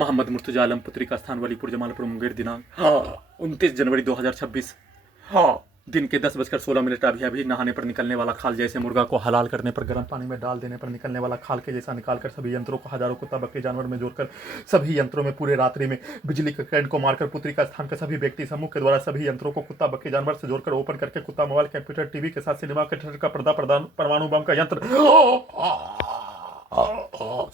मोहम्मद मुर्तजा आलम, पुत्री का स्थान वलीपुर जमालपुर मुंगेर, दिनांक 29 जनवरी 2026 दिन के 10:16 अभी नहाने पर निकलने वाला खाल जैसे मुर्गा को हलाल करने पर गर्म पानी में डाल देने पर निकलने वाला खाल के जैसा निकालकर सभी यंत्रों को हजारों कुत्ता बकरी जानवर में जोड़कर सभी यंत्रों में पूरे रात्रि में बिजली के करंट को मारकर पुत्री का स्थान का सभी व्यक्ति समूह के द्वारा सभी यंत्रों को कुत्ता बकरी जानवर से जोड़कर ओपन करके कुत्ता मोबाइल कंप्यूटर टीवी के साथ सिनेमा के थिएटर का पर्दा परमाणु बम का यंत्र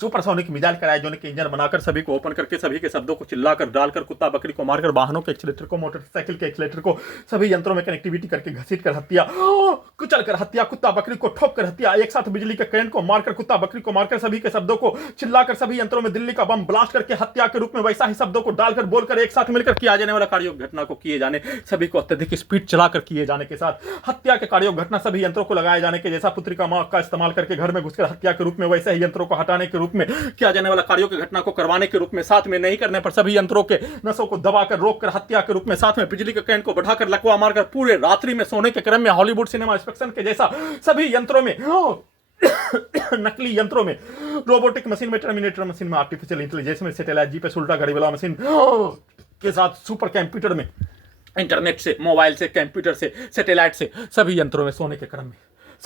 सुपरसोनिक मिसाइल क्रायोजेनिक इंजन बनाकर सभी को ओपन करके सभी के शब्दों को चिल्लाकर डालकर कुत्ता बकरी को मारकर वाहनों के एक्सीलेटर को मोटरसाइकिल के एक्सीलेटर को सभी यंत्रों में कनेक्टिविटी करके घसीट कर हत्या, कुचल कर हत्या, कुत्ता बकरी को ठोक कर हत्या, एक साथ बिजली के करंट को मारकर कुत्ता बकरी को मारकर सभी के शब्दों को चिल्लाकर सभी यंत्रों में दिल्ली का बम ब्लास्ट करके हत्या के रूप में वैसा ही शब्दों को डालकर बोलकर एक साथ मिलकर किया जाने वाला कार्य घटना को किए जाने सभी को अत्यधिक स्पीड चलाकर किए जाने के साथ हत्या के कार्य घटना सभी यंत्रों को लगाए जाने के जैसा पुत्री का मां का इस्तेमाल करके घर में घुसकर हत्या के रूप में वैसे ही यंत्रों को हटाने के रूप में किया जाने वाला कार्यों की घटना को करवाने के रूप में साथ में नहीं करने पर सभी यंत्रों के नसों को दबाकर रोककर हत्या के रूप में साथ में बिजली के करंट को बढ़ाकर लकवा मारकर पूरे रात्रि में सोने के क्रम में हॉलीवुड सिनेमा इंस्पेक्शन के जैसा सभी यंत्रों में नकली यंत्रों में रोबोटिक मशीन में टर्मिनेटर मशीन में आर्टिफिशियल इंटेलिजेंस में सैटेलाइट जीपीएस उल्टा गाड़ी वाला मशीन के साथ सुपर कंप्यूटर में इंटरनेट से मोबाइल से कंप्यूटर से सैटेलाइट से सभी यंत्रों में सोने के क्रम में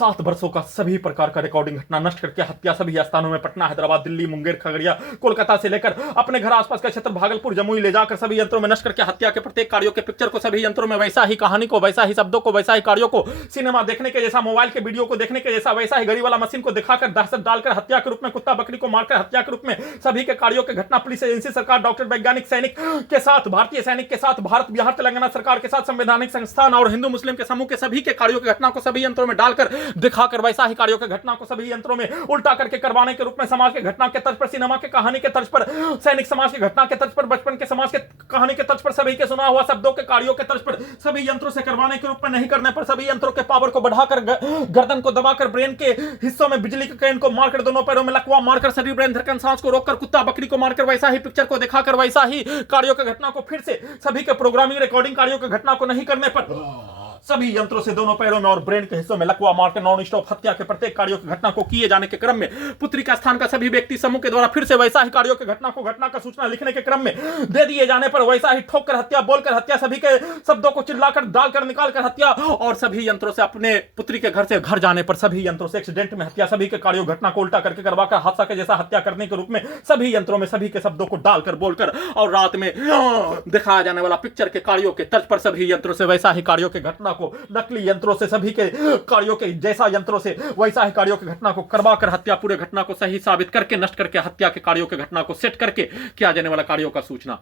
7 वर्षों का सभी प्रकार का रिकॉर्डिंग घटना नष्ट करके हत्या सभी स्थानों में पटना, हैदराबाद, दिल्ली, मुंगेर, खगड़िया, कोलकाता से लेकर अपने घर आसपास के क्षेत्र भागलपुर, जमुई ले जाकर सभी यंत्रों में नष्ट करके हत्या के प्रत्येक कार्यों के पिक्चर को सभी यंत्रों में वैसा ही कहानी को वैसा ही शब्दों को वैसा ही कार्यों को सिनेमा देखने के जैसा मोबाइल के वीडियो को देखने के जैसा वैसा ही गड़ी वाला मशीन को दिखाकर दहशत डालकर हत्या के रूप में कुत्ता बकरी को मारकर हत्या के रूप में सभी के कार्यों के घटना पुलिस एजेंसी, सरकार, डॉक्टर, वैज्ञानिक, सैनिक के साथ, भारतीय सैनिक के साथ, भारत, बिहार, तेलंगाना सरकार के साथ, संवैधानिक संस्थान और हिंदू मुस्लिम के समूह के सभी के कार्यों की घटना को सभी यंत्रों में डालकर दिखाकर वैसा ही कार्यों के घटना को सभी यंत्रों में उल्टा करके करवाने के रूप में समाज के घटना के तर्ज पर, सिनेमा के कहानी के तर्ज पर, सैनिक समाज की घटना के तर्ज पर, बचपन के समाज के कहानी के तर्ज पर, सभी के सुना हुआ शब्दों के कार्यों के तर्ज पर सभी यंत्रों से करवाने के रूप में नहीं करने पर सभी यंत्रों के पावर को बढ़ाकर गर्दन को दबाकर ब्रेन के हिस्सों में बिजली के करंट को मारकर दोनों पैरों में लकवा मारकर शरीर, ब्रेन, धड़कन, सांस को रोककर कुत्ता बकरी को मारकर वैसा ही पिक्चर को दिखाकर वैसा ही कार्यों की घटना को फिर से सभी के प्रोग्रामिंग रिकॉर्डिंग कार्यों की घटना को नहीं करने पर सभी यंत्रों से दोनों पैरों में और ब्रेन के हिस्सों में लकवा मारकर नॉन स्टॉप हत्या के प्रत्येक कार्यों की घटना को किए जाने के क्रम में पुत्री का स्थान का सभी व्यक्ति समूह के द्वारा फिर से वैसा ही कार्यों की घटना को घटना का सूचना लिखने के क्रम में दे दिए जाने पर वैसा ही ठोक कर हत्या, बोलकर हत्या, सभी के शब्दों को चिल्लाकर डालकर निकालकर हत्या और सभी यंत्रों से अपने पुत्री के घर से घर जाने पर सभी यंत्रों से एक्सीडेंट में हत्या, सभी के कार्यों घटना को उल्टा करके करवाकर हादसा के जैसा हत्या करने के रूप में सभी यंत्रों में सभी के शब्दों को डालकर बोलकर और रात में दिखाया जाने वाला पिक्चर के कार्यों के तर्ज पर सभी यंत्रों से वैसा ही कार्यों की घटना को नकली यंत्रों से सभी के कार्यों के जैसा यंत्रों से वैसा ही कार्यों की घटना को करवाकर हत्या, पूरे घटना को सही साबित करके नष्ट करके हत्या के कार्यों की घटना को सेट करके किया जाने वाला कार्यों का सूचना